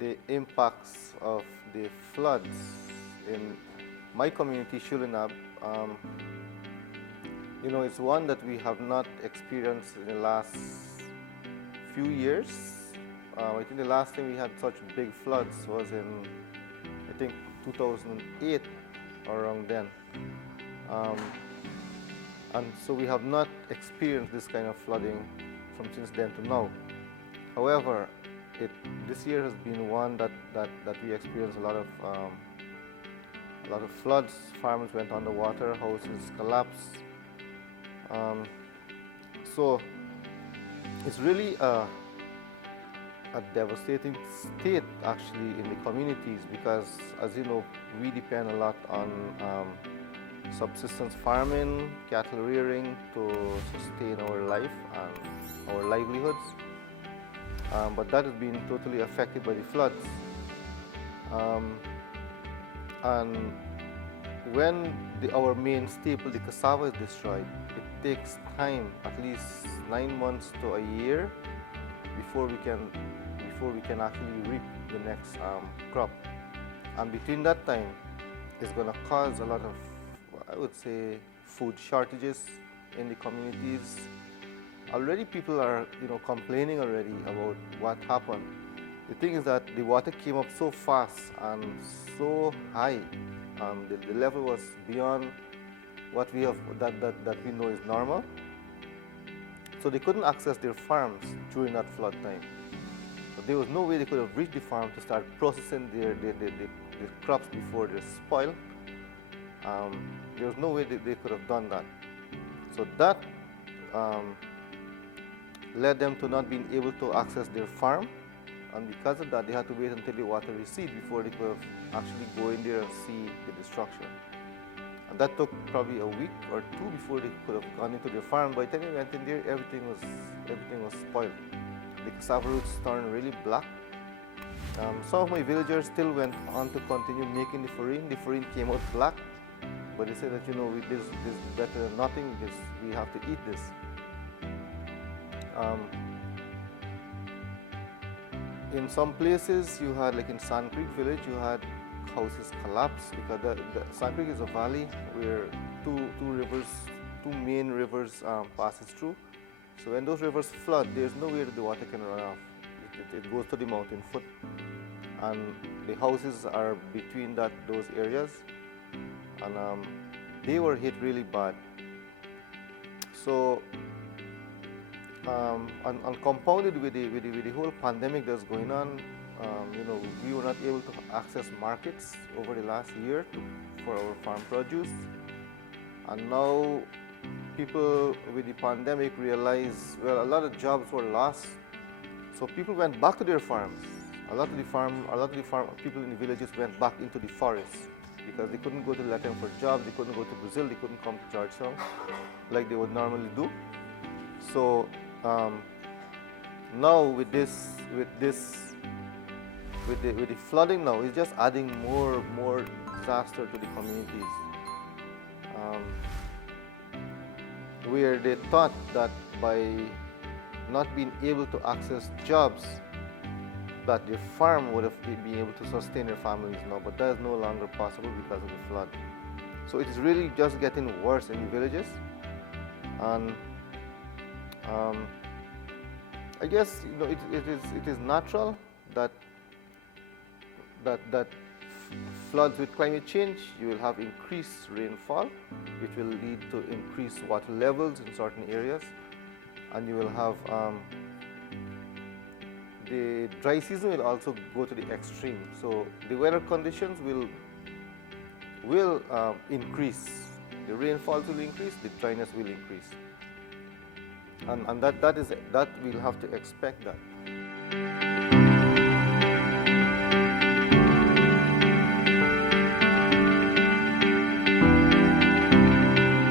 the impacts of the floods in my community, Shulinab, it's one that we have not experienced in the last few years. I think the last time we had such big floods was in, I think, 2008, around then. And so we have not experienced this kind of flooding from since then to now. However, this year has been one that we experienced a lot of floods. Farms went underwater, houses collapsed. So it's really a devastating state actually in the communities, because, as you know, we depend a lot on subsistence farming, cattle rearing to sustain our life and our livelihoods. But that has been totally affected by the floods. And when our main staple, the cassava, is destroyed, it takes time, at least 9 months to a year, before we can actually reap the next crop. And between that time, it's going to cause a lot of, I would say, food shortages in the communities. Already people are, complaining already about what happened. The thing is that the water came up so fast and so high. The level was beyond what we have that we know is normal. So they couldn't access their farms during that flood time. So there was no way they could have reached the farm to start processing their crops before they spoil. There was no way they could have done that. So that led them to not being able to access their farm, and because of that, they had to wait until the water receded before they could have actually go in there and see the destruction. And that took probably a week or two before they could have gone into their farm. By the time they went in there, everything was spoiled. The cassava roots turned really black. Some of my villagers still went on to continue making the farine. The farine came out black, but they said that, this is better than nothing, because we have to eat this. In some places, you had, like in Sand Creek village, you had houses collapse, because the Sand Creek is a valley where two main rivers passes through. So when those rivers flood, there's no way that the water can run off. It goes to the mountain foot, and the houses are between those areas, and they were hit really bad. So, and compounded with the whole pandemic that's going on, we were not able to access markets over the last year for our farm produce. And now people with the pandemic realized, well, a lot of jobs were lost. So people went back to their farms. A lot of the farm people in the villages went back into the forests, because they couldn't go to Latin for jobs, they couldn't go to Brazil, they couldn't come to Georgetown like they would normally do. So now with the flooding now, it's just adding more disaster to the communities. Where they thought that by not being able to access jobs, that their farm would have been able to sustain their families now, but that is no longer possible because of the flood. So it is really just getting worse in the villages, and I guess it is natural that floods with climate change, you will have increased rainfall, which will lead to increased water levels in certain areas, and you will have the dry season will also go to the extreme. So the weather conditions will increase. The rainfall will increase, the dryness will increase, and that we'll have to expect that.